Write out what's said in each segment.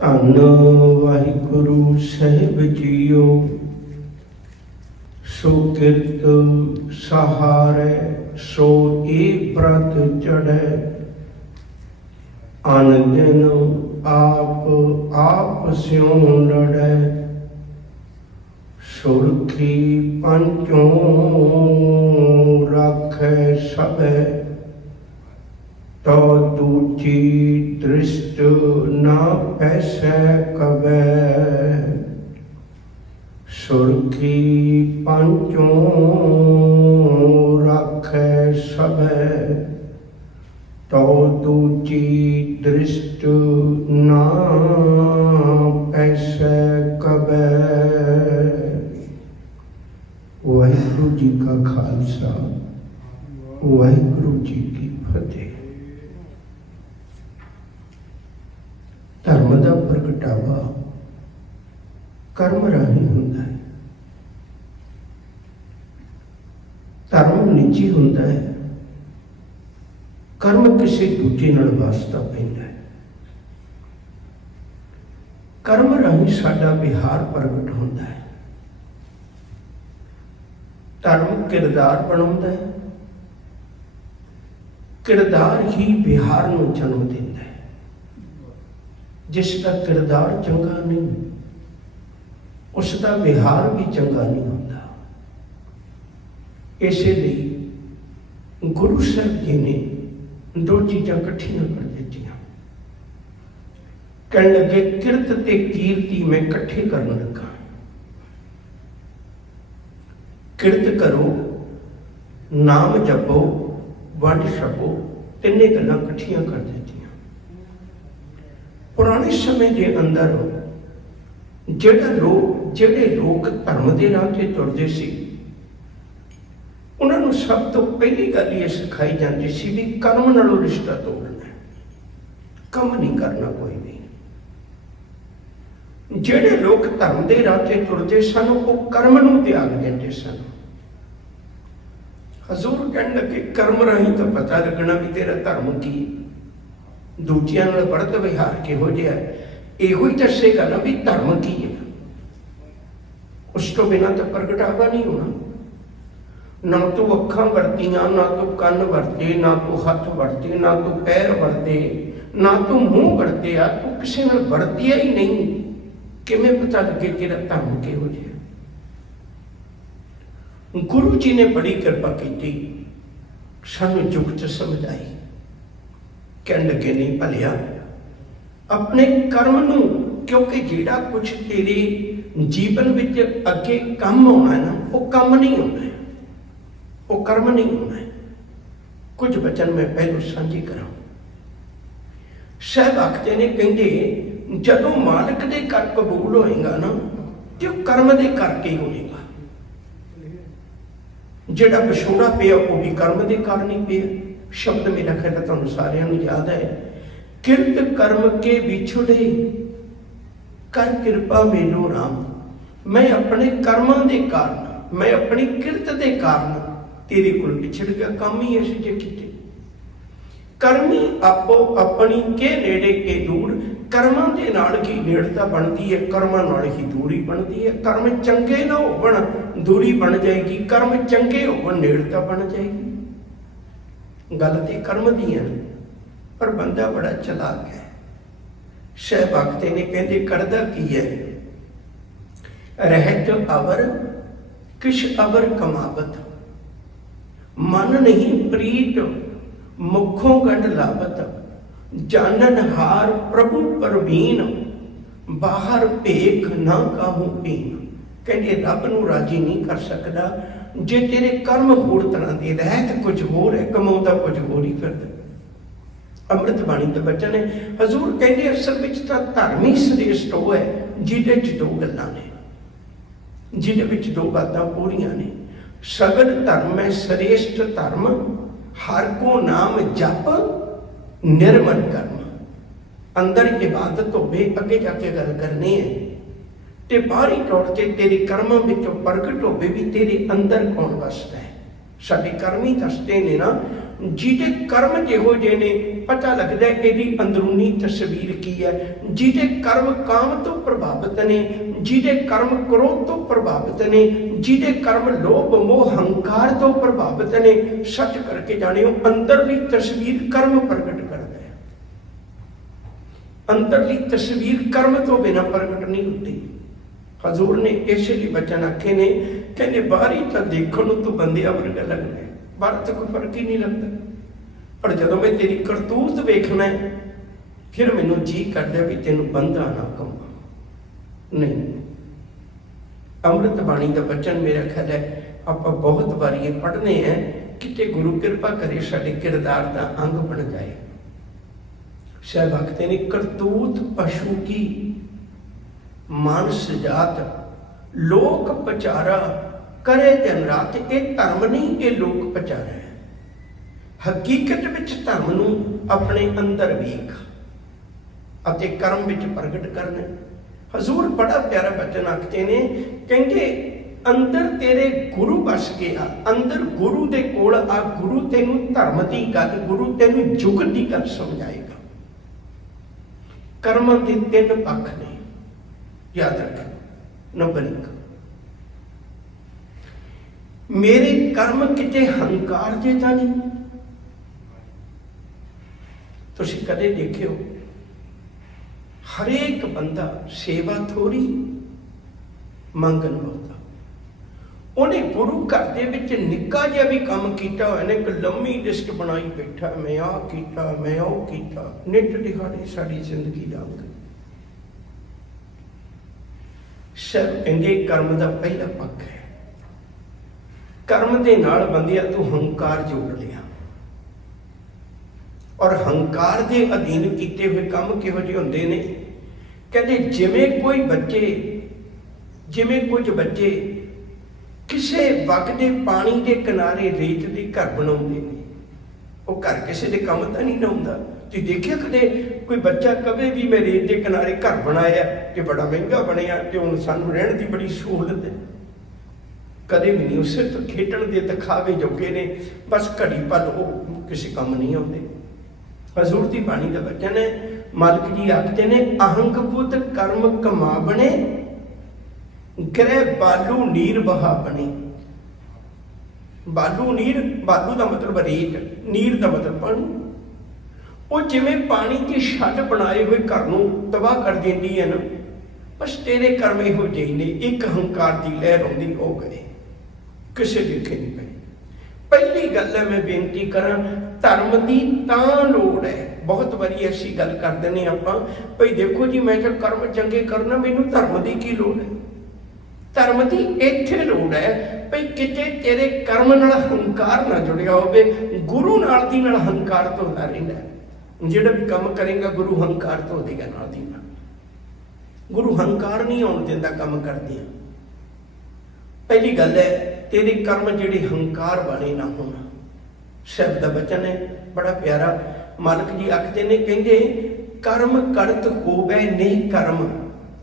ਧੰਨ ਵਾਹਿਗੁਰੂ ਸਾਹਿਬ ਜੀਓ, ਸੋ ਕਿਰਤ ਸਹਾਰੈ ਸੋ ਏ ਬ੍ਰਤ ਚੜੈ। ਅਨ ਦਿਨ ਆਪ ਸਿਉ ਲੜੈ। ਸੁਰਖੀ ਪੰਚੋਂ ਰਾਖੈ ਸਭੈ। ਤੋ ਦੂਜੀ ਦ੍ਰਿਸ਼ਟ ਨਾ ਪੈਸੈ ਕਬੈ। ਸੁਰਖੀ ਪੰਚੋਂ ਰਾਖੈ ਸਭੈ। ਤੋ ਦੂਜੀ ਦ੍ਰਿਸ਼ਟ ਨਾ ਪੈਸੈ ਕਬੈ। ਵਾਹਿਗੁਰੂ ਜੀ ਕਾ ਖਾਲਸਾ, ਵਾਹਿਗੁਰੂ ਜੀ ਕੀ ਫਤਿਹ। ਧਰਮ ਦਾ ਪ੍ਰਗਟਾਵਾ ਕਰਮ ਰਾਹੀਂ ਹੁੰਦਾ ਹੈ। ਧਰਮ ਨਿੱਜੀ ਹੁੰਦਾ ਹੈ, ਕਰਮ ਕਿਸੇ ਦੂਜੇ ਨਾਲ ਵਾਸਤਾ ਪੈਂਦਾ ਹੈ। ਕਰਮ ਰਾਹੀਂ ਸਾਡਾ ਵਿਹਾਰ ਪ੍ਰਗਟ ਹੁੰਦਾ ਹੈ। ਧਰਮ ਕਿਰਦਾਰ ਬਣਾਉਂਦਾ ਹੈ, ਕਿਰਦਾਰ ਹੀ ਵਿਹਾਰ ਨੂੰ ਜਨਮ ਦਿੰਦਾ ਹੈ। ਜਿਸ ਦਾ ਕਿਰਦਾਰ ਚੰਗਾ ਨਹੀਂ, ਉਸ ਦਾ ਵਿਹਾਰ ਵੀ ਚੰਗਾ ਨਹੀਂ ਹੁੰਦਾ। ਇਸੇ ਲਈ ਗੁਰੂ ਸਾਹਿਬ ਜੀ ਨੇ ਦੋ ਚੀਜ਼ਾਂ ਇਕੱਠੀਆਂ ਕਰ ਦਿੱਤੀਆਂ। ਕਹਿਣ ਲੱਗੇ ਕਿਰਤ ਤੇ ਕੀਰਤੀ ਮੈਂ ਇਕੱਠੇ ਕਰਨ ਲੱਗਾ। ਕਿਰਤ ਕਰੋ, ਨਾਮ ਜਪੋ, ਵੰਡ ਛਕੋ, ਤਿੰਨੇ ਗੱਲਾਂ ਇਕੱਠੀਆਂ ਕਰ ਦਿੱਤੀਆਂ। ਪੁਰਾਣੇ ਸਮੇਂ ਦੇ ਅੰਦਰ ਜਿਹੜੇ ਲੋਕ ਧਰਮ ਦੇ ਰਾਹ ਤੇ ਤੁਰਦੇ ਸੀ, ਉਹਨਾਂ ਨੂੰ ਸਭ ਤੋਂ ਪਹਿਲੀ ਗੱਲ ਇਹ ਸਿਖਾਈ ਜਾਂਦੀ ਸੀ ਵੀ ਕਰਮ ਨਾਲੋਂ ਰਿਸ਼ਤਾ ਤੋੜਨਾ, ਕੰਮ ਨਹੀਂ ਕਰਨਾ ਕੋਈ ਵੀ। ਜਿਹੜੇ ਲੋਕ ਧਰਮ ਦੇ ਰਾਹ ਤੇ ਤੁਰਦੇ ਸਨ, ਉਹ ਕਰਮ ਨੂੰ ਤਿਆਗ ਦਿੰਦੇ ਸਨ। ਹਜ਼ੂਰ ਕਹਿਣ ਲੱਗੇ ਕਰਮ ਰਾਹੀਂ ਤਾਂ ਪਤਾ ਲੱਗਣਾ ਵੀ ਤੇਰਾ ਧਰਮ ਕੀ, ਦੂਜਿਆਂ ਨਾਲ ਵਰਤ ਵਿਹਾਰ ਕਿਹੋ ਜਿਹਾ, ਇਹੋ ਹੀ ਦੱਸੇਗਾ ਨਾ ਵੀ ਧਰਮ ਕੀ ਹੈ। ਉਸ ਤੋਂ ਬਿਨਾਂ ਤਾਂ ਪ੍ਰਗਟਾਵਾ ਨਹੀਂ ਹੋਣਾ। ਨਾ ਤੂੰ ਅੱਖਾਂ ਵਰਤੀਆਂ, ਨਾ ਤੂੰ ਕੰਨ ਵਰਤੇ, ਨਾ ਤੂੰ ਹੱਥ ਵਰਤੇ, ਨਾ ਤੂੰ ਪੈਰ ਵਰਤੇ, ਨਾ ਤੂੰ ਮੂੰਹ ਵਰਤਿਆ, ਤੂੰ ਕਿਸੇ ਨਾਲ ਵਰਤਿਆ ਹੀ ਨਹੀਂ, ਕਿਵੇਂ ਪਤਾ ਲੱਗੇ ਤੇਰਾ ਧਰਮ ਕਿਹੋ ਜਿਹਾ। ਗੁਰੂ ਜੀ ਨੇ ਬੜੀ ਕਿਰਪਾ ਕੀਤੀ, ਸਾਨੂੰ ਜੁਗਤ ਸਮਝਾਈ। ਕਹਿਣ ਲੱਗੇ ਨਹੀਂ ਭਲਿਆ, ਆਪਣੇ ਕਰਮ ਨੂੰ, ਕਿਉਂਕਿ ਜਿਹੜਾ ਕੁਛ ਤੇਰੇ ਜੀਵਨ ਵਿੱਚ ਅੱਗੇ ਕੰਮ ਆਉਣਾ ਨਾ, ਉਹ ਕੰਮ ਨਹੀਂ ਆਉਣਾ, ਉਹ ਕਰਮ ਨਹੀਂ ਹੋਣਾ। ਕੁਝ ਬਚਨ ਮੈਂ ਪਹਿਲੋਂ ਸਾਂਝੇ ਕਰਾਂ। ਸਾਹਿਬ ਆਖਦੇ ਨੇ, ਕਹਿੰਦੇ ਜਦੋਂ ਮਾਲਕ ਦੇ ਕਰ ਕਬੂਲ ਹੋਏਗਾ ਨਾ, ਤੇ ਉਹ ਕਰਮ ਦੇ ਕਰਕੇ ਹੋਏਗਾ। ਜਿਹੜਾ ਵਿਛੋੜਾ ਪਿਆ ਉਹ ਵੀ ਕਰਮ ਦੇ ਕਾਰਨ ਹੀ ਪਿਆ। ਸ਼ਬਦ ਮੇਰਾ ਖਿਆਲ ਤੁਹਾਨੂੰ ਸਾਰਿਆਂ ਨੂੰ ਯਾਦ ਹੈ, ਕਿਰਤ ਕਰਮ ਕੇ ਵਿਛੜੇ ਕਰ ਕਿਰਪਾ ਮੈਨੂੰ ਰਾਮ। ਮੈਂ ਆਪਣੇ ਕਰਮਾਂ ਦੇ ਕਾਰਨ, ਮੈਂ ਆਪਣੀ ਕਿਰਤ ਦੇ ਕਾਰਨ ਤੇਰੇ ਕੋਲ ਵਿਛੜ ਗਿਆ। ਕੰਮ ਹੀ ਅਸੀਂ ਜੇ ਕੀਤੇ। ਕਰਮੀ ਆਪੋ ਆਪਣੀ ਕੇ ਨੇੜੇ ਕੇ ਦੂਰ। ਕਰਮਾਂ ਦੇ ਨਾਲ ਹੀ ਨੇੜਤਾ ਬਣਦੀ ਹੈ, ਕਰਮਾਂ ਨਾਲ ਹੀ ਦੂਰੀ ਬਣਦੀ ਹੈ। ਕਰਮ ਚੰਗੇ ਨਾ ਹੋਣ, ਦੂਰੀ ਬਣ ਜਾਏਗੀ। ਕਰਮ ਚੰਗੇ ਹੋਣ, ਨੇੜਤਾ ਬਣ ਜਾਏਗੀ। ਗੱਲ ਤੇ ਕਰਮ ਦੀ ਹੈ, ਪਰ ਬੰਦਾ ਬੜਾ ਚਲਾਕ ਹੈ। ਸਾਹਿਬ ਆਖਦੇ ਨੇ, ਕਹਿੰਦੇ ਕਰਦਾ ਕੀ ਹੈ, ਰਹਿਤ ਅਵਰ ਕਿਛ ਅਵਰ ਕਮਾਵਤ। ਮਨ ਨਹੀਂ ਪ੍ਰੀਤ ਮੁਖੋਂ ਗੰਢ ਲਾਵਤ। ਜਾਨਨ ਹਾਰ ਪ੍ਰਭੂ ਪਰਵੀਨ, ਬਾਹਰ ਭੇਖ ਨਾ ਕਾਹੂ ਪੀਨ। ਕਹਿੰਦੇ ਰੱਬ ਨੂੰ ਰਾਜੀ ਨਹੀਂ ਕਰ ਸਕਦਾ ਜੇ ਤੇਰੇ ਕਰਮ ਹੋਰ ਤਰ੍ਹਾਂ ਦੇ। ਰਹਿਤ ਕੁਝ ਹੋਰ ਹੈ, ਕਮਾਉਂਦਾ ਕੁਝ ਹੋਰ ਹੀ ਫਿਰਦਾ। ਅੰਮ੍ਰਿਤ ਬਾਣੀ ਦਾ ਬਚਨ ਹੈ। ਹਜ਼ੂਰ ਕਹਿੰਦੇ ਅਸਲ ਵਿੱਚ ਤਾਂ ਧਰਮ ਹੀ ਸ੍ਰੇਸ਼ਟ ਉਹ ਹੈ ਜਿਹਦੇ ਚ ਦੋ ਗੱਲਾਂ ਨੇ, ਜਿਹਦੇ ਵਿੱਚ ਦੋ ਬਾਤਾਂ ਪੂਰੀਆਂ ਨੇ। ਸਗਲ ਧਰਮ ਹੈ ਸ੍ਰੇਸ਼ਟ ਧਰਮ, ਹਰ ਕੋ ਨਾਮ ਜਪ ਨਿਰਮਲ ਕਰਮ। ਅੰਦਰ ਇਬਾਦਤ ਹੋਵੇ, ਅੱਗੇ ਜਾ ਕੇ ਗੱਲ ਕਰਨੀ ਹੈ, ਤੇ ਬਾਹਰੀ ਤੌਰ ਤੇ ਤੇਰੇ ਕਰਮਾਂ ਵਿੱਚੋਂ ਪ੍ਰਗਟ ਹੋਵੇ ਵੀ ਤੇਰੇ ਅੰਦਰ ਕੌਣ ਵਸਦਾ ਹੈ। ਸਾਡੇ ਕਰਮ ਹੀ ਦੱਸਦੇ ਨੇ ਨਾ ਜਿਹਦੇ ਕਰਮ ਜਿਹੋ ਜਿਹੇ ਨੇ पता लगता है ਇਹਦੀ अंदरूनी तस्वीर की है। ਜਿਹਦੇ कर्म काम तो प्रभावित ने, ਜਿਹਦੇ कर्म क्रोध तो प्रभावित ने, ਜਿਹਦੇ कर्म लोभ मोह हंकार तो प्रभावित ने, सच करके जाने अंदरली तस्वीर कर्म प्रगट करता है। अंदरली तस्वीर कर्म तो बिना प्रगट नहीं होती। हजूर ने इसलिए वचन आखे ने, कहने बाहरी तो देखने तो बंदिया वर्गा लगना है, बाहर तो कोई फर्क ही नहीं लगता, पर जदों मैं तेरी करतूत वेखना है फिर मैनू जी करता भी तेन बंधा ना कमा। नहीं, अमृत बाणी का वचन मेरा ख्याल है आप बहुत बार ये पढ़ने हैं कि गुरु कृपा करे साडे किरदार का अंग बन जाए। शायद आखते ने करतूत पशु की मानस जात लोक पचारा करे दिन रात। ये धर्म नहीं, ये लोक पचारा है। हकीकत विच धर्म नूं अपने अंदर वेख अते कर्म विच प्रगट करना। हजूर बड़ा प्यारा वचन आखते ने, कहेंगे अंदर तेरे गुरु बस गया, अंदर गुरु दे कोल आ, गुरु तेनू धर्म की गल, गुरु तेनू जुग की गल समझाएगा। कर्म के 3 पक्ष ने, याद रख। नंबर 1, मेरे कर्म किते हंकार जे तां नहीं। तुसीं कदे देखियो हरेक बंदा सेवा थोड़ी मंगन बहुता। उन्हें गुरु घर दे विच निक्का जिहा भी काम कीता होया ने, एक लंबी लिस्ट बनाई बैठा, मैं आ कीता, मैं ओ कीता, नित दिहाड़ी साडी जिंदगी लंघ गई। सब कहंगे कर्म दा पहला पक्ष है। कर्म दे नाल बंदिया तू हंकार जोड़ लिया, और हंकार के अधीन किए हुए काम किहो जिहे हुंदे ने। कहते जिवें कोई बच्चे किसी वगदे पानी के किनारे रेत के घर बनाउंदे ने, वो घर किसी के काम तो नहीं आउंदा। तुसीं देखिया कदे कोई बच्चा कवे भी मैं रेत के किनारे घर बनाया कि बड़ा महंगा बनया कि हुण सानूं रहण की बड़ी सहूलत है, कदे भी नहीं। उस सिर्फ खेडण दे दिखावे जोगे ने, बस घड़ी पल वो किसी काम नहीं आउंदे। हजूर की बाणी का वचन है, मालिक जी आखते ने, अहंग बुद्ध कर्म कमावने ग्रह बालू नीर बहा बने। बालू नीर, बालू का मतलब रेत, नीर का मतलब पानी। वो जिवें पानी की छड़ बनाए हुए घर नूं तबाह कर देंदी है ना, बस तेरे कर्म इहो ਜਿਹੇ ने। एक हंकार की लहर आउंदी, हो गए, किसी देखे नहीं पे। पहली गल है, मैं बेनती करा, धर्म की तां लोड़ है। बहुत बारी ऐसी गल कर देने आपां, भाई देखो जी मैं तो कर्म चंगे करना, मैनूं धर्म की की लोड़ है। धर्म की इत्थे लोड़ है भाई किते तेरे कर्म नाल हंकार ना जुड़िया होवे, गुरु नाल दी नाल हंकार धोंदा रहिंदा है। जिहड़ा भी काम करेगा गुरु हंकार धो देगा नाल दी नाल। गुरु हंकार नहीं आउण दिंदा काम करदे। पहली गल है, तेरे कर्म जिहड़े हंकार वाले ना होना। शब्द का वचन है बड़ा प्यारा, मालिक जी आखते ने, कहंदे कर्म करत होवे ने कर्म,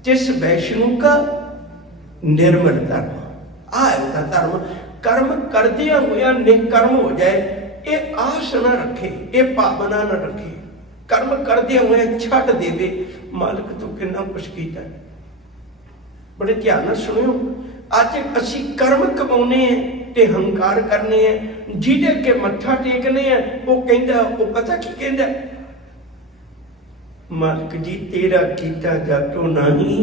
जिस वैष्णु का निर्मल धर्म। आ है धर्म, कर्म करदिया होया निकर्म हो जाए, ये आस न रखे, ये भावना न रखे। कर्म करदिया होया छड्ड देवे, मालिक तू कितना कुछ कीता। बड़े ध्यान नाल सुनियो, अज असी कर्म कमाने हैं ते हंकार करने हैं, जिहदे के मत्था टेकने हैं वो कहंदा, वो पता की कहंदा, मालिक जी तेरा कीता जातो नहीं,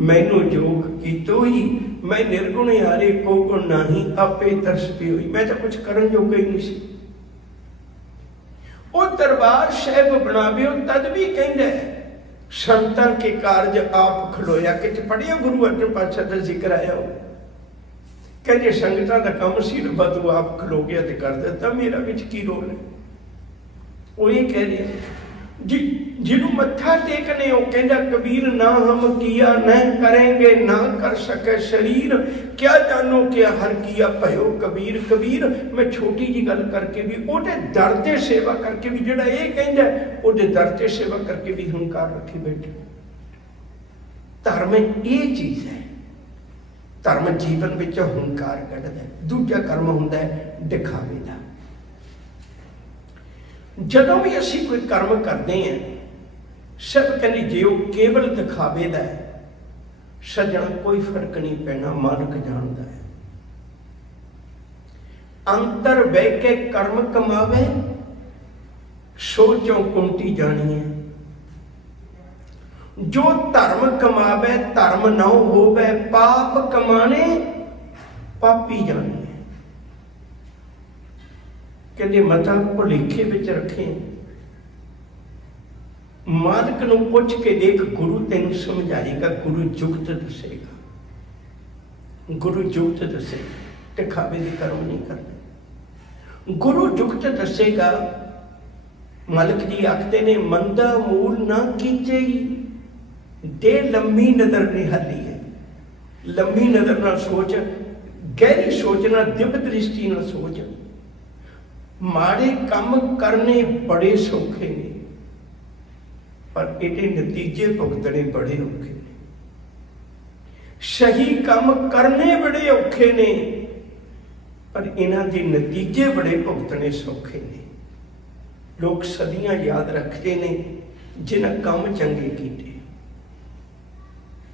मैनू जोग कीतो ही, मैं निर्गुण यारे को गुण नहीं, आपे तरस पे हुई। मैं तो कुछ करन जोगा ही नहीं सी। वो दरबार साहिब बनावे तद भी कहंदा है, संतां के कारज आप खलोया। कि पढ़िया गुरु अर्जन पातशाह का जिक्र आया हो, कहते संगतां का काम सी, रब्बा तू आप खलो गया तो कर दिता, मेरा विच की रोल है। वो ये कह रहे जिन्हों मत्था टेकने, वो कहता कबीर ना हम किया न करेंगे ना कर सके शरीर, क्या जानो क्या हर किया भयो कबीर। कबीर मैं छोटी जी गल करके भी ओदे दर ते सेवा करके भी, जिहड़ा ये कहंदा ओदे दर ते सेवा करके भी हंकार रखी बैठे। धर्म ये चीज है, धर्म जीवन विच हंकार कढदा है। दूजा कर्म हुंदा है दिखावे दा। ਜਦੋਂ ਵੀ ਅਸੀਂ ਕੋਈ ਕਰਮ ਕਰਦੇ ਹਾਂ, ਸਭ ਕਹਿੰਦੇ ਜੇ ਉਹ ਕੇਵਲ ਦਿਖਾਵੇ ਦਾ ਹੈ, ਸੱਜਣਾ ਕੋਈ ਫਰਕ ਨਹੀਂ ਪੈਣਾ, ਮਾਲਕ ਜਾਣਦਾ ਹੈ। ਅੰਤਰ ਬਹਿ ਕੇ ਕਰਮ ਕਮਾਵੇ, ਸੋਚੋਂ ਕੁੰਟੀ ਜਾਣੀ ਹੈ। ਜੋ ਧਰਮ ਕਮਾਵੇ ਧਰਮ ਨਾ ਹੋਵੇ, ਪਾਪ ਕਮਾਣੇ ਪਾਪੀ ਜਾਣੀ ਹੈ। ਕਹਿੰਦੇ ਮਤਾ ਭੁਲੇਖੇ ਵਿੱਚ ਰੱਖੇ, ਮਾਲਕ ਨੂੰ ਪੁੱਛ ਕੇ ਦੇਖ, ਗੁਰੂ ਤੈਨੂੰ ਸਮਝਾਏਗਾ, ਗੁਰੂ ਜੁਗਤ ਦੱਸੇਗਾ, ਗੁਰੂ ਜੁਗਤ ਦੱਸੇਗਾ, ਦਿਖਾਵੇ ਦੇ ਕਰਮ ਨਹੀਂ ਕਰਨੇ। ਗੁਰੂ ਜੁਗਤ ਦੱਸੇਗਾ। ਮਾਲਕ ਜੀ ਆਖਦੇ ਨੇ, ਮੰਦਾ ਮੂਲ ਨਾ ਕੀਚੇਗੀ, ਦੇ ਲੰਮੀ ਨਜ਼ਰ ਨਿਹਾਲੀ ਹੈ। ਲੰਮੀ ਨਜ਼ਰ ਨਾਲ ਸੋਚ, ਗਹਿਰੀ ਸੋਚ ਨਾਲ, ਦਿਵ ਦ੍ਰਿਸ਼ਟੀ ਨਾਲ ਸੋਚ। ਮਾੜੇ ਕੰਮ ਕਰਨੇ ਬੜੇ ਸੌਖੇ ਨੇ, ਪਰ ਇਹਦੇ ਨਤੀਜੇ ਭੁਗਤਣੇ ਬੜੇ ਔਖੇ ਨੇ। ਸਹੀ ਕੰਮ ਕਰਨੇ ਬੜੇ ਔਖੇ ਨੇ, ਪਰ ਇਹਨਾਂ ਦੇ ਨਤੀਜੇ ਬੜੇ ਭੁਗਤਣੇ ਸੌਖੇ ਨੇ। ਲੋਕ ਸਦੀਆਂ ਯਾਦ ਰੱਖਦੇ ਨੇ ਜਿਨ੍ਹਾਂ ਕੰਮ ਚੰਗੇ ਕੀਤੇ,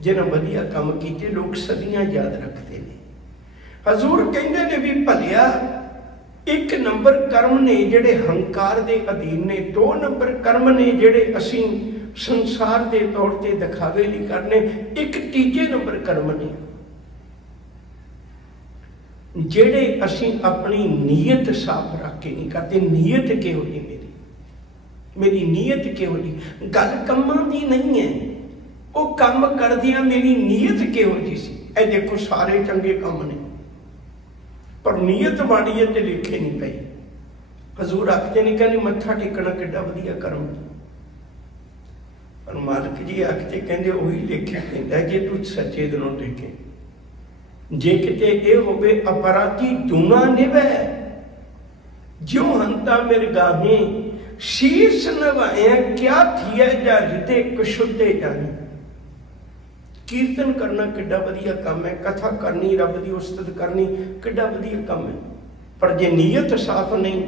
ਜਿਨ੍ਹਾਂ ਵਧੀਆ ਕੰਮ ਕੀਤੇ, ਲੋਕ ਸਦੀਆਂ ਯਾਦ ਰੱਖਦੇ ਨੇ। ਹਜ਼ੂਰ ਕਹਿੰਦੇ ਨੇ ਵੀ ਭਲਿਆ 1 ਨੰਬਰ ਕਰਮ ਨੇ ਜਿਹੜੇ ਹੰਕਾਰ ਦੇ ਅਧੀਨ ਨੇ, 2 ਨੰਬਰ ਕਰਮ ਨੇ ਜਿਹੜੇ ਅਸੀਂ ਸੰਸਾਰ ਦੇ ਤੌਰ ਤੇ ਦਿਖਾਵੇ ਲਈ ਕਰਨੇ, 1 ਤੀਜੇ ਨੰਬਰ ਕਰਮ ਨੇ ਜਿਹੜੇ ਅਸੀਂ ਆਪਣੀ ਨੀਅਤ ਸਾਫ਼ ਰੱਖ ਕੇ ਨਹੀਂ ਕਰਦੇ। ਨੀਅਤ ਕਿਹੋ ਜਿਹੀ ਮੇਰੀ ਨੀਅਤ ਕਿਹੋ ਜਿਹੀ? ਗੱਲ ਕੰਮਾਂ ਦੀ ਨਹੀਂ ਹੈ, ਉਹ ਕੰਮ ਕਰਦਿਆਂ ਮੇਰੀ ਨੀਅਤ ਕਿਹੋ ਜਿਹੀ ਸੀ। ਇਹ ਦੇਖੋ ਸਾਰੇ ਚੰਗੇ ਕੰਮ ਨੇ, ਪਰ ਨੀਅਤ ਮਾੜੀ ਹੈ ਤੇ ਲੇਖੇ ਨਹੀਂ ਪਈ। ਹਜ਼ੂਰ ਆਖਦੇ ਨੇ, ਕਹਿੰਦੇ ਮੱਥਾ ਟੇਕਣਾ ਕਿੱਡਾ ਵਧੀਆ ਕਰਮ, ਪਰ ਮਾਲਕ ਜੀ ਆਖਦੇ ਕਹਿੰਦੇ ਉਹੀ ਲੇਖਿਆ ਪੈਂਦਾ ਜੇ ਤੂੰ ਸੱਚੇ ਦਿਲੋਂ ਟੇਕੇ। ਜੇ ਕਿਤੇ ਇਹ ਹੋਵੇ ਅਪਰਾਧੀ ਦੂਣਾ ਨਿਭੈ, ਜਿਉ ਹੰਤਾ ਮੇਰੇ ਗਾਹੇ, ਸ਼ੀਸ਼ ਨਵਾਇਆ ਕਿਆ ਥੀਆ ਜਾ ਰਿਤੇ ਕੁਸ਼ੁੱਤੇ ਜਾਣੀ। ਕੀਰਤਨ ਕਰਨਾ ਕਿੱਡਾ ਵਧੀਆ ਕੰਮ ਹੈ, ਕਥਾ ਕਰਨੀ, ਰੱਬ ਦੀ ਉਸਤਤ ਕਰਨੀ ਕਿੱਡਾ ਵਧੀਆ ਕੰਮ ਹੈ, ਪਰ ਜੇ ਨੀਅਤ ਸਾਫ਼ ਨਹੀਂ,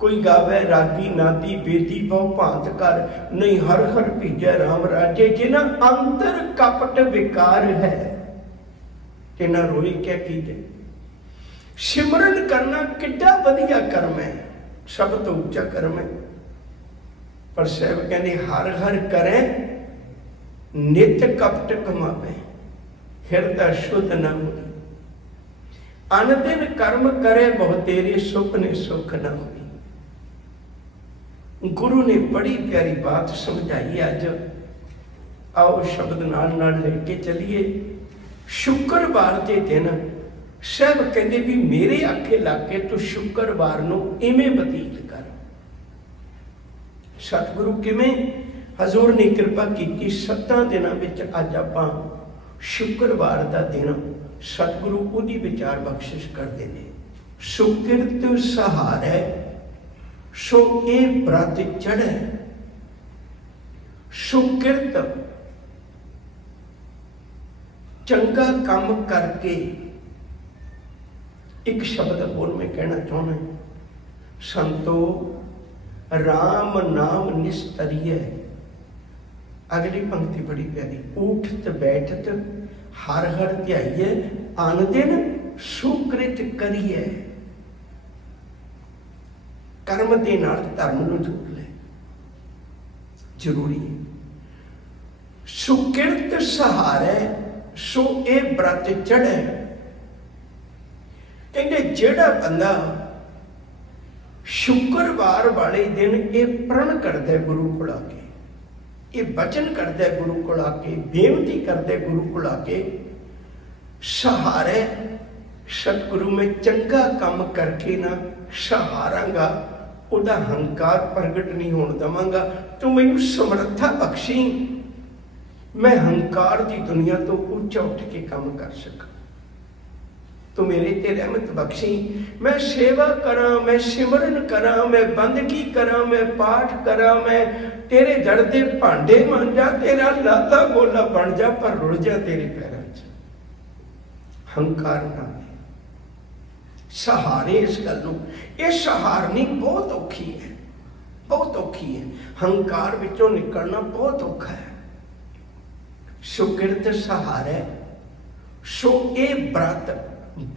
ਕੋਈ ਗਾਵੇ ਰਾਗੀ ਨਾਦੀ ਬੇਦੀ ਬਹੁ ਭਾਂਤ ਕਰ, ਨਹੀਂ ਹਰ ਹਰ ਭੀਜੈ ਰਾਮ ਰਾਜੇ, ਜਿਨ੍ਹਾਂ ਅੰਤਰ ਕਪਟ ਵਿਕਾਰ ਹੈ, ਤਿਨਾਂ ਰੋਈ ਕਿਆ ਕੀਤੇ। ਸਿਮਰਨ ਕਰਨਾ ਕਿੱਡਾ ਵਧੀਆ ਕਰਮ ਹੈ, ਸਭ ਤੋਂ ਉੱਚਾ ਕਰਮ ਹੈ, ਪਰ ਸਾਹਿਬ ਕਹਿੰਦੇ ਹਰ ਹਰ ਕਰੇ ਨਿਤ ਕਪਟ ਕਮਾਵੇ, ਹਿਰਦਾ ਸ਼ੁੱਧ ਨਾ ਹੋਈ। ਅਨ ਦਿਨ ਕਰਮ ਕਰੇ ਬਹੁ ਤੇਰੇ, ਸੁਪਨੇ ਸੁਖ ਨਾ ਹੋਈ। ਗੁਰੂ ਨੇ ਬੜੀ ਪਿਆਰੀ ਬਾਤ ਸਮਝਾਈ। ਅੱਜ ਆਓ ਸ਼ਬਦ ਨਾਲ ਨਾਲ ਲੈ ਕੇ ਚੱਲੀਏ। ਸ਼ੁੱਕਰਵਾਰ ਦੇ ਦਿਨ ਸਾਹਿਬ ਕਹਿੰਦੇ ਵੀ ਮੇਰੇ ਆਖੇ ਲੱਗ ਕੇ ਤੂੰ ਸ਼ੁੱਕਰਵਾਰ ਨੂੰ ਇਵੇਂ ਬਤੀਤ ਕਰ। ਸਤਿਗੁਰੂ ਕਿਵੇਂ? ਹਜ਼ੂਰ ਨੇ ਕਿਰਪਾ ਕੀਤੀ 7 ਦਿਨਾਂ ਵਿੱਚ ਅੱਜ ਆਪਾਂ ਸ਼ੁੱਕਰਵਾਰ ਦਾ ਦਿਨ ਸਤਿਗੁਰੂ ਉਹਦੀ ਵਿਚਾਰ ਬਖਸ਼ਿਸ਼ ਕਰਦੇ ਨੇ। ਸੁਕਿਰਤ ਸਹਾਰੈ ਸੋ ਇਹ ਬ੍ਰਤ ਚੜ੍ਹੈ। ਸੁਕਿਰਤ ਚੰਗਾ ਕੰਮ ਕਰਕੇ, ਇੱਕ ਸ਼ਬਦ ਹੋਰ ਮੈਂ ਕਹਿਣਾ ਚਾਹੁੰਦਾ, ਸੰਤੋ ਰਾਮ ਨਾਮ ਨਿਸਤਰੀਐ। ਅਗਲੀ ਪੰਕਤੀ ਬੜੀ ਪਿਆਰੀ, ਊਠਤ ਬੈਠਤ ਹਰ ਹਰ ਧਿਆਈਐ, ਅਨ ਦਿਨ ਸੁਕ੍ਰਿਤ ਕਰੀਐ। ਕਰਮ ਦੇ ਨਾਲ ਧਰਮ ਨੂੰ ਜੋੜ ਲੈ, ਜ਼ਰੂਰੀ ਹੈ। ਸੁਕਿਰਤ ਸਹਾਰੈ ਸੋ ਇਹ ਬ੍ਰਤ ਚੜ੍ਹੈ। ਕਹਿੰਦੇ ਜਿਹੜਾ ਬੰਦਾ ਸ਼ੁੱਕਰਵਾਰ ਵਾਲੇ ਦਿਨ ਇਹ ਪ੍ਰਣ ਕਰਦਾ ਗੁਰੂ ਕੋਲ ਆ ਕੇ, ਇਹ ਬਚਨ ਕਰਦਾ ਗੁਰੂ ਕੋਲ ਆ ਕੇ, ਬੇਨਤੀ ਕਰਦਾ ਗੁਰੂ ਕੋਲ ਆ ਕੇ, ਸਹਾਰੇ ਸਤਿਗੁਰੂ ਮੈਂ ਚੰਗਾ ਕੰਮ ਕਰਕੇ ਨਾ ਸਹਾਰਾਂਗਾ, ਉਹਦਾ ਹੰਕਾਰ ਪ੍ਰਗਟ ਨਹੀਂ ਹੋਣ ਦੇਵਾਂਗਾ। ਤੂੰ ਮੈਨੂੰ ਸਮਰੱਥਾ ਬਖਸ਼ੀ, ਮੈਂ ਹੰਕਾਰ ਦੀ ਦੁਨੀਆ ਤੋਂ ਉੱਚਾ ਉੱਠ ਕੇ ਕੰਮ ਕਰ ਸਕਾਂ। ਤੂੰ ਮੇਰੇ ਤੇ ਰਹਿਮਤ ਬਖਸ਼ੀ, ਮੈਂ ਸੇਵਾ ਕਰਾਂ, ਮੈਂ ਸਿਮਰਨ ਕਰਾਂ, ਮੈਂ ਬੰਦਗੀ ਕਰਾਂ, ਮੈਂ ਪਾਠ ਕਰਾਂ, ਮੈਂ ਤੇਰੇ ਦਰ ਦੇ ਭਾਂਡੇ ਮਾਂਜਾ, ਤੇਰਾ ਲਾਤਾ ਗੋਲਾ ਬਣ ਜਾ, ਪਰ ਰੁੜ ਜਾ ਤੇਰੇ ਪੈਰਾਂ 'ਚ। ਹੰਕਾਰ ਨਾ ਸਹਾਰੇ ਇਸ ਗੱਲ ਨੂੰ, ਇਹ ਸਹਾਰਨੀ ਬਹੁਤ ਔਖੀ ਹੈ। बहुत औखी है, हंकार विचों निकलना बहुत औखा है। सो किरत सहारे, सो ये व्रत,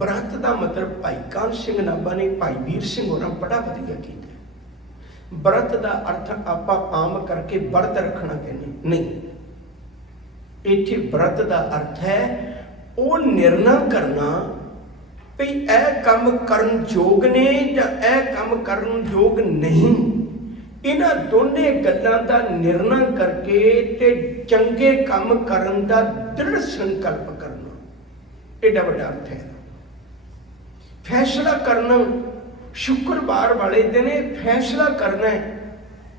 व्रत का मतलब भाई कान सिंह नाभा ने भाई वीर सिंह होर बड़ा वधिया किया। व्रत का अर्थ आप आम करके व्रत रखना कहने नहीं, इत्थे व्रत का अर्थ है वो निर्णय करना भी यह काम करन जोग ने या यह काम करन जोग नहीं। इन्हां दोने गल्लां दा निर्णय करके ते चंगे काम करन दा दृढ़ संकल्प करना, एडा वड्डा अर्थ है। फैसला करना, शुक्रवार वाले दिन फैसला करना है,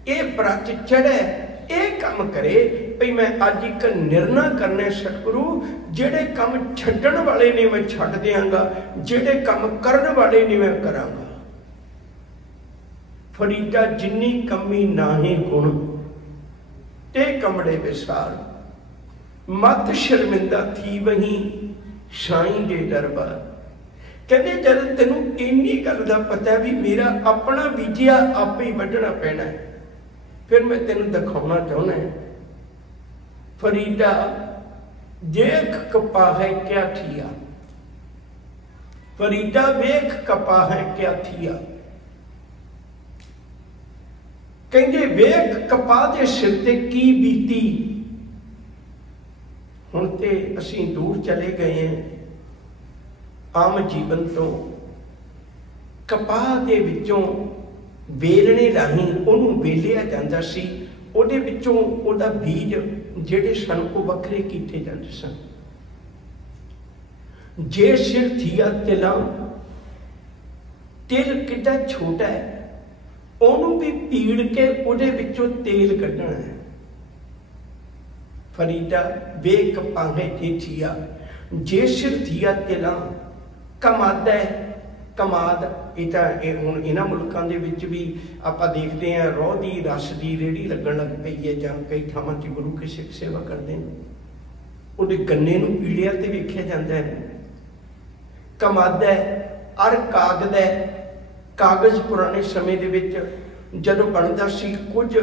ये व्रत चढ़े ये काम करे भी मैं अज एक निर्णय करना है सतगुरु, जेड़े काम छड्डण वाले ने मैं छड्ड देंगा, जेड़े काम करन वाले ने मैं करांगा। फरीदा जिन्नी कमी नाहे गुण ते कमड़े विसार, मत शर्मिंदा थी वही साईं दे दरबार। कहते जब तेनू इन्नी गल दा पता भी मेरा अपना बीजिया आप ही वढना पैना है, फिर मैं तेन दिखाना चाहना है। फरीदा देख कपा है क्या थिया, फरीदा वेख कपा है क्या थिया। कहते वेख कपा दे सिर ते की बीती। हुण ते असीं दूर चले गए हैं आम जीवन तो। कपाह दे विचों बेलने राही उन्होंने वेलिया जाता सी, उहदे विचों उहदा बीज जिहड़े सन वो वखरे कीते जाते सन। जे सिर थिया तिला, तिल कितना छोटा है, उन्होंने भी पीड़ के उहदे विचों तेल कढ़ना है। फरीदा वे कपाहे ते थिया, जे सिर थिया तिला। कमाद है, कमाद हुण इन्हां मुल्कां दे विच भी आपां देखते हैं रोह दी रस दी रेहड़ी लगन लग पई है, जां कई थावां ते गुरु की सिख सेवा करते हैं, उहदे गन्ने नूं पीड़िया ते वेखिया जांदा है। कमाद है अर कागद है। कागज़ पुराने समय दे विच जदों बनदा सी कुछ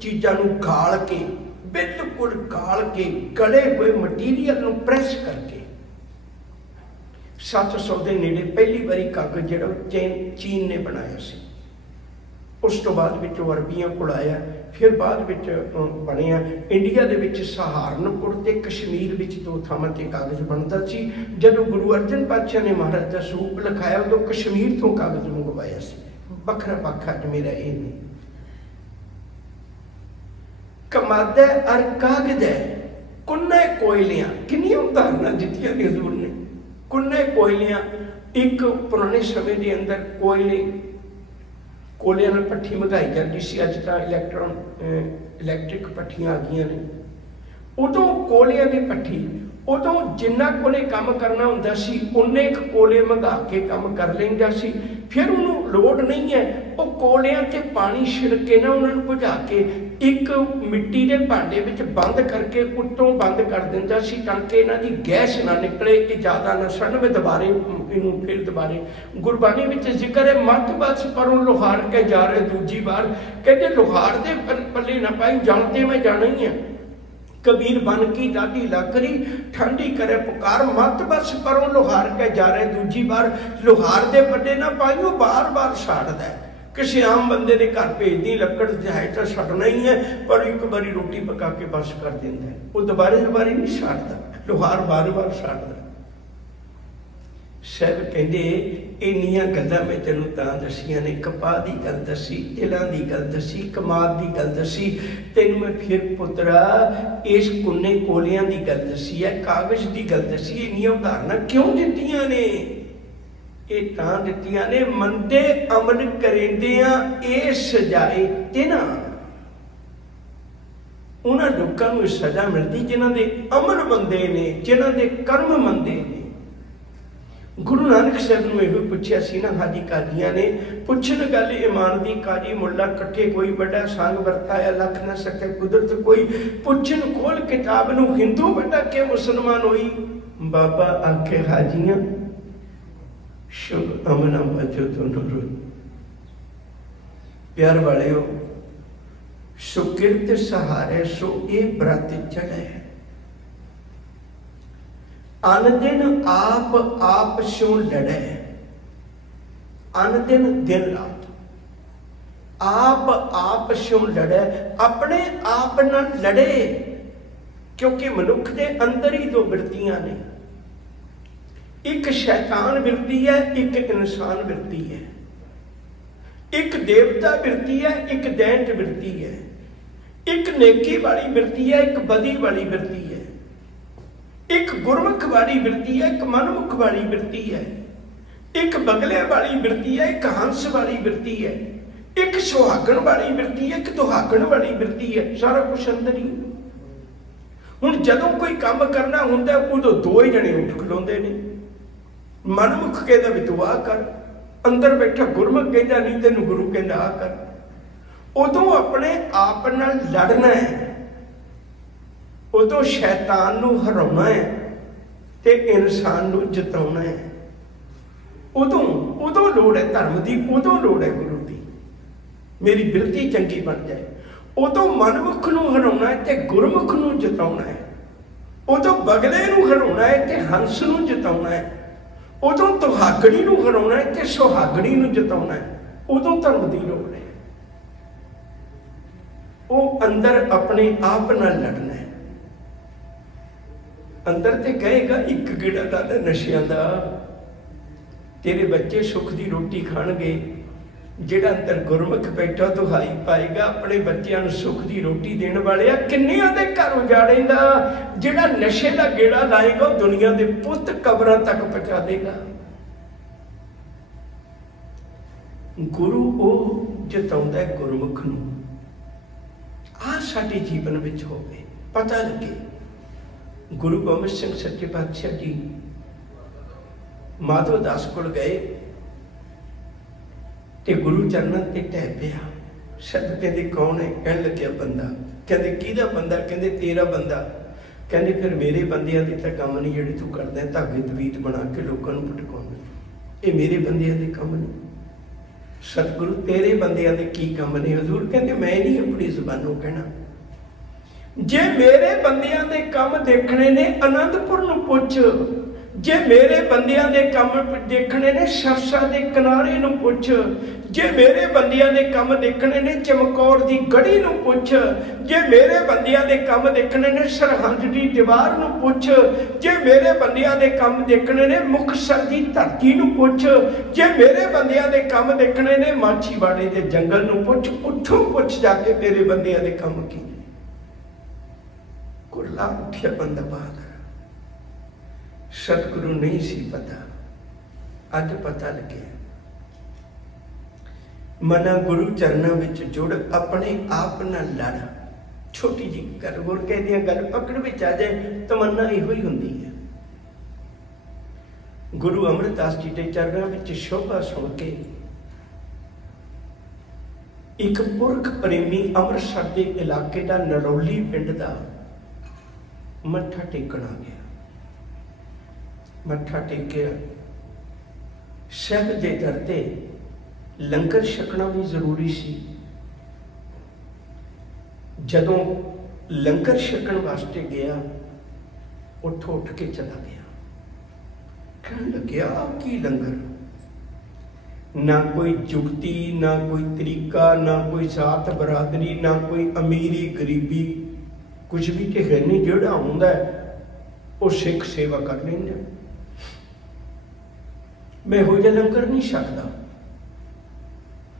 चीज़ां नूं गाल के, बिल्कुल गाल के गले हुए मटीरियल नूं प्रैस करके 700 के नेड़े पहली बारी कागज़ जो चीन ने बनाया सी। उस तो बाद अरबियों को आया, फिर बाद बनया इंडिया के विच सहारनपुर ते कश्मीर विच दो थावां ते कागज़ बनता सी। जदों गुरु अर्जन पातशाह ने महाराज का सूप लिखाया उदों कश्मीर तो कागज़ मंगवाया सी। बखरा पक्ष अज मेरा ये नहीं। कमाद है अर कागज़ है, कुन्ने कोयलियां, कितनियां उदाहरण दित्तियां ने हजूर ने। कुन्ने कोयलियां, एक पुराने समय के अंदर कोयले कोयलियां नाल भट्ठी मंगाई जाती सी। अज तो इलैक्ट्रिक भट्ठियां आ गई ने। उदों कोयलियां की भट्ठी, उदों जिन्ना कोले काम करना हुंदा सी उन्ने कोले मंगा के काम कर लैंदा सी। फिर उन्होंने लोड़ नहीं है, वो कोलियां ते पानी छिड़के ना उन्होंने बुझा के एक मिट्टी के भांडे विच बंद करके उत्तों बंद कर दिंदा सी ताकि इन्हां दी गैस ना निकले, ये ज़्यादा ना सड़न। में दोबारे इनू फिर दोबारे गुरबाणी विच जिक्र है, मत बस परों लोहार के जा रहे दूजी बार। कहते लोहार दे पल्ले ना पाई, जानते मैं जाना ही है। कबीर बन की दादी लाकरी ठंडी करे पुकार, मत बस परों लोहार के जा रहे दूजी बार। लोहार दे पल्ले ना पाइयो, बार बार साड़दा है। किसी आम बंदे ने घर भेज दी, लकड़ है तो सड़ना ही है, पर एक बारी रोटी पका के बस कर देंदा है, वो दोबारे नहीं साड़ता। लोहार बार बार साड़दा। साहब कहते इन्नियां गल्लां मैं तेनों तां दसियां ने, कपाह की गल दसी, तिलां की गल दसी, कमाद की गल दसी, तेनों मैं फिर पुत्रा इस कुन्ने कोलियां की गल दसी है, कागज़ की गल दसी। इन्नियां उदाहरणां क्यों दित्तियां ने? ये तां दित्तियां ने मंदे अमल करेंदियां ये सजाए तिन्हां, उन्हां लोकां नूं सजा मिलती जिन्हां दे अमल मंदे ने, जिन्हां दे कर्म मंदे ने। गुरु नानक साहब ने यह पूछा सी ना, हाजी काजियां ने पुछन गल ईमान दी, काजी मुल्ला कट्ठे कोई बड़ा संग वरताया, लख न सके कुदरत कोई। पुछन खोल किताब नूं, हिंदू बड़ा के मुसलमान होई। बाबा आखे हाजियां शुभ अमना बचो दोनों रोई। प्यार वाले हो, सुकिरत सहारे सो ये व्रत चढ़े। अन दिन आप आप स्यों लड़े। अन दिन दिन रात आप आप स्यों लड़े, अपने आप न लड़े। क्योंकि मनुख के अंदर ही दो वृत्तियां ने, एक शैतान वृत्ति है, एक इंसान वृत्ति है। एक देवता वृत्ति है, एक दैंत वृत्ति है। एक नेकी वाली वृत्ति है, एक बदी वाली वृत्ति है। एक गुरमुख वाली वृत्ति है, एक मनमुख वाली वृत्ति है। एक बगले वाली वृत्ति है, एक हंस वाली वृत्ति है। एक सुहागण वाली वृत्ति है, एक दुहागण वाली वृत्ति है। सारा कुछ अंदर ही। हुण जदों कोई काम करना हुंदा उदों दो ही जने उठ खलोंदे ने। मनमुख कहता भी तू आ कर, अंदर बैठा गुरमुख कहता नहीं तेन गुरु कहता आ कर। उदों अपने आप नाल लड़ना है, उदों शैतान नूं हराउणा है ते इंसान नूं जिताउणा है। उदों लोड़ है धर्म की, उदों लोड़ है गुरु की। मेरी बिरती चंगी बन जाए। उदों मनमुख नूं हराउणा है ते गुरमुख नूं जिताउणा है। उदों बगले नूं हराउणा है ते हंस नूं जिताउणा है। उदों दुहागणी नूं हराउणा है ते सुहागणी नूं जिताउणा है। उदों धर्म की लोड़ है। वो अंदर अपने आप नाल लड़ना है। अंदर ते कहेगा एक गेड़ा ला दे नशियां दा, तेरे बच्चे सुख की रोटी खाणगे। जिहड़ा अंदर गुरमुख बैठा दुहाई पाएगा, अपने बच्चों को सुख की रोटी देने वाले किन्नियां दे घर उजाड़ेगा। जिहड़ा नशे का गेड़ा लाएगा दुनिया के पुत कबरां तक पहुंचा देगा। गुरु वो जिताउंदा है गुरमुख नूं। आ साडे जीवन विच होवे, पता लगे। गुरु गोबिंद सिंह सच्चे पातशाह जी माधव दास कोल गए ते गुरु चरणन ते ढह पिया। शब्द कहते कौन है? कहन लग्या बंदा। कहते किहदा बंदा? कहते तेरा बंदा। कहते फिर मेरे बंदियां दे तां काम नहीं जिहड़े तू करदा है, धागे तवीत बना के लोकां नूं भटकाउंदा। ये मेरे बंदियां दे काम नहीं। सतगुरु तेरे बंदियां दे की काम ने? हजूर कहते मैं नहीं अपनी जुबानों कहना। जे मेरे बंदियां दे काम देखने ने आनंदपुर नूं पुछ, जे मेरे बंदियां दे काम देखने ने सरसा दे किनारे नूं पुछ, जे मेरे बंदियां दे काम देखने ने चमकौर दी गढ़ी नूं पुछ, जे मेरे बंदियां दे काम देखने ने सरहंद दी दीवार नूं पुछ, जे मेरे बंदियां दे काम देखने ने मुक्तसर दी धरती नूं पुछ, जे मेरे बंदियां दे काम देखने ने माछीवाड़े दे जंगल नूं पुछ। उत्थों पुछ जाके मेरे बंदियां दे काम की। कुरला उठिया बंदा बहादुर। सतगुरु नहीं सी पता, अज पता लगे। मना गुरु चरणों विच जुड़, अपने आप नाल लड़। छोटी जी गल होर कह दियां, गल पकड़ विच आ जाए तमन्ना इहो ही हुंदी है। गुरु अमरदास जी के चरणों विच शोभा सुन के एक पुरख प्रेमी अमृतसर के इलाके का नरौली पिंड का मत्था टेकण आ गया। मत्था टेकिया, साहिब के दर ते लंगर छकना भी जरूरी सी। जदों लंगर छकण वास्ते गया, उठ उठ के चला गया। कहन लग्या की लंगर? ना कोई जुगती, ना कोई तरीका, ना कोई जात बरादरी, ना कोई अमीरी गरीबी, कुछ भी तो है नहीं। जिहड़ा आउंदा वो सिख सेवा कर लेंदा। मैं हो जा लंगर नहीं छकदा,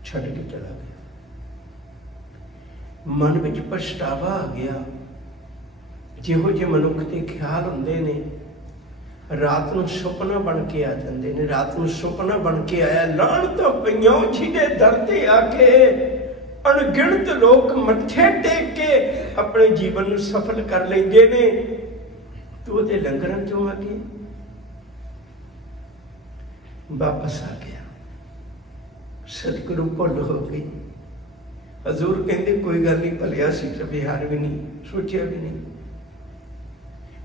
छड़ के चला गया। मन में पछतावा आ गया। जिहो जे मनुख के ख्याल हुंदे ने, रात को सुपना बन के आ जाते हैं। रात को सुपना बन के आया, लाणत पईआं जिहदे दर ते आके अणगिणत लोग मत्थे टेक के अपने जीवन को सफल कर लेंगे ने। तो वो लंगरां चों आ गए, वापस आ गया। सतगुरु भुल हो गई। हजूर कहते कोई गल नहीं, भलिया सी विहार भी नहीं, सोचा भी नहीं।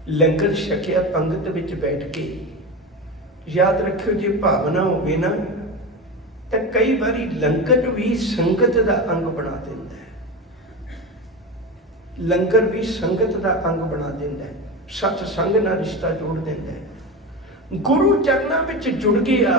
लंगर छकिया, पंगत विच बैठ के। याद रखियो जे भावना होवे ना तो कई बारी लंगर भी संगत का अंग बना देता है। लंगर भी संगत का अंग बना देता है, सत्संग नाल रिश्ता जोड़ देता है। गुरु चरणों में जुड़ गया,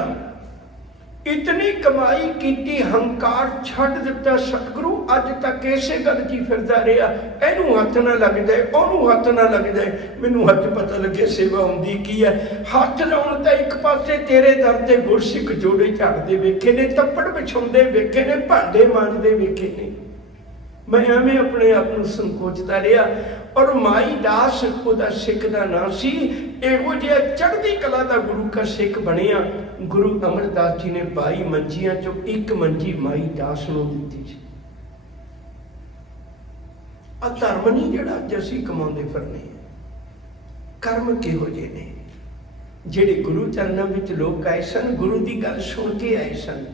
इतनी कमाई की, हंकार छड़ दिता सतगुरु अज तक इसे गल जी फिरदा रहा, इनू हथ ना लग जाए, ओनू हथ ना लग जाए, मैनू हथ पता लगे सेवा आउंदी की है। हथ लाउण तां एक पासे तेरे दर ते गुरसिख जोड़े झाड़ते वेखे ने, तप्पड़ विछाउंदे वेखे ने, भांडे मांजदे वेखे ने। मैं एवें अपने आप को संकोचता रहा। और माई दास उहदा सिख का नाम सी, इहो जिहा चढ़दी कला का गुरु का सिख बनिया। गुरु अमरदास जी ने 22 मंजियां चों एक मंजी माई दास नूं दित्ती सी। आ धर्म नहीं जिहड़ा अज असीं कमाउंदे फिरने, कर्म किहो जिहे ने जिहड़े गुरु चरणों में लोग आए सन, गुरु की गल सुन के आए सन।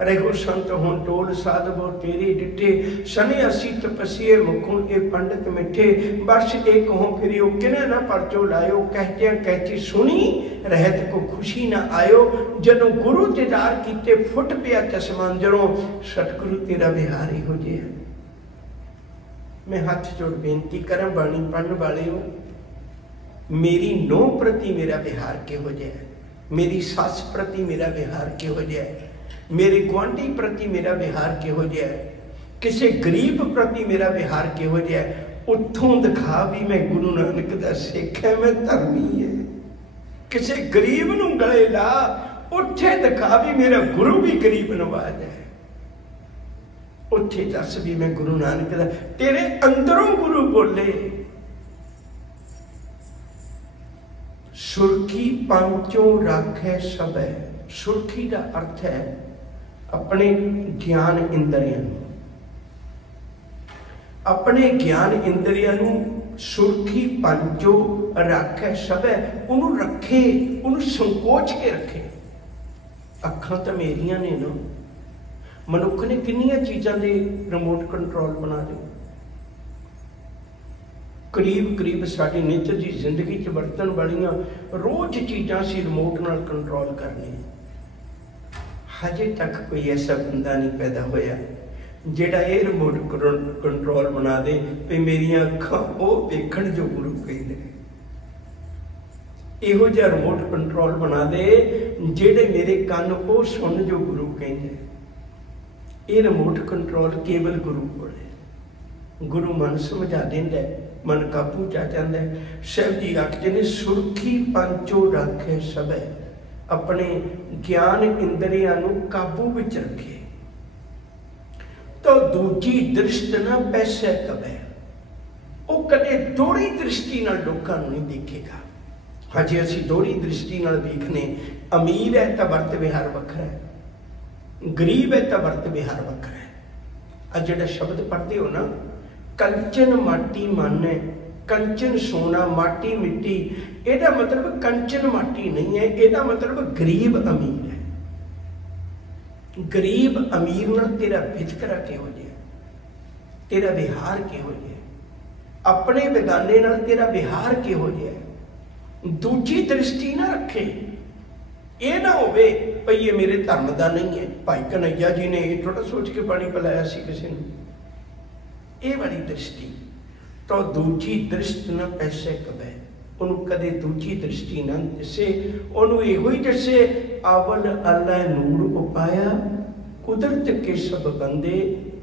रहो संत हों टोल साधवो तेरे डिठे, सने असी तपस्ये मुखों ए पंडित मिठे, वर्ष एक हों फिर किने ना परचो लायो, कहते कहती सुनी रहत को खुशी ना आयो। जदों गुरु दीदार कीते फुट पिया चश्मा जरों, सतगुरु तेरा विहार हो जिहा। मैं हाथ जोड़ बेनती करा बाणी पढ़न वाले हो, मेरी नौ प्रति मेरा विहार किहो जिहा, मेरी सस प्रति मेरा विहार किहो जिहा, मेरे गुआढ़ी प्रति मेरा विहार किहो जिहा है, किसी गरीब प्रति मेरा विहार किहो जिहा है। उत्थों दिखा भी मैं गुरु नानक दा सिख है, मैं धर्मी है। किसी गरीब नूं गले ला, उत्थे दिखा भी मेरा गुरु भी गरीब नवाज है। उत्थे दस भी मैं गुरु नानक दा, तेरे अंदरों गुरु बोले। सुरखी पांचों राखे सबे, सुरखी का अर्थ है अपने ज्ञान इंद्रियां, अपने ज्ञान इंद्रियां सुरखी पंचो रखे सब है, उन्होंने रखे, उन्होंने संकोच के रखे। अखां तो मेरिया ने ना, मनुख ने किन्नियां चीज़ों के रिमोट कंट्रोल बना लए। करीब करीब साड़ी नित की जिंदगी च वरतन वालियां रोज चीज़ां असीं रिमोट नाल कंट्रोल करनी। हजे तक कोई ऐसा बंदा नहीं पैदा होया जिहड़ा ये रिमोट कंट्रोल बना दे भी मेरियां अखां वो वेखण जो गुरु कहंदे, इहो जिहा रिमोट कंट्रोल बना दे जिहड़े मेरे कन वो सुन जो गुरु कहंदे। ये रिमोट कंट्रोल केवल गुरु कोल है। गुरु मन समझा देंदा है, मन काबू च आ जांदा है। शिव जी आखदे ने सुरखी पंचो राखे सबे, अपने ज्ञान इंद्रियां नूं काबू विच रखे। तो दूजी दृष्टि ना पैसे कवे, वो कदे दोहरी दृष्टि नाल लोकां नूं नहीं देखेगा। हजे असीं दोहरी दृष्टि नाल देखने, अमीर है तो वर्त विहार वखरा है, गरीब है तो वर्त विहार वखरा है। अज जिहड़ा शब्द पढ़ते हो ना, कंचन माटी मन है, कंचन सोना माटी मिट्टी, एदा मतलब कंचन माटी नहीं है, एदा मतलब गरीब अमीर है। गरीब अमीर नाल तेरा वितकरा किहो जिहा, तेरा विहार किहो जिहा, अपने बेगाने नाल तेरा विहार किहो जिहा। दूजी दृष्टि ना रखे, ये ना होवे भाई ये मेरे धर्म का नहीं है। भाई कन्हैया जी ने ये थोड़ा सोच के पानी पिलाया सी किसी ने, ये वाली दृष्टि। तो दूजी दृष्टि ना पैसे कवे, उन्होंने कदे दूजी दृष्टि ना दसे, उन्होंने यो ही दसे अवल अल्लाह नूर उपाया, कुदरत के सब बंदे,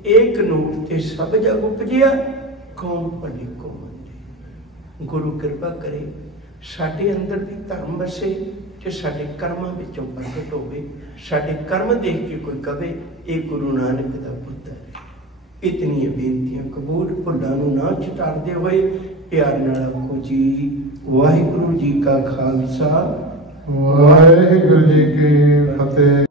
एक नूर ते सब जग उपजिया, कौन भले को मंदे। गुरु कृपा करे साडे अंदर भी धर्म बसे, ते साडे कर्मां विचों प्रगट होवे, साडे कर्म देख के कोई कवे ये गुरु नानक दा पुत्तर है। इतनी बेनतियां कबूल भुल्लां नूं ना चितारदे होए प्यार नाल आखो जी वाहिगुरु जी का खालसा, वाहिगुरु जी की फतेह।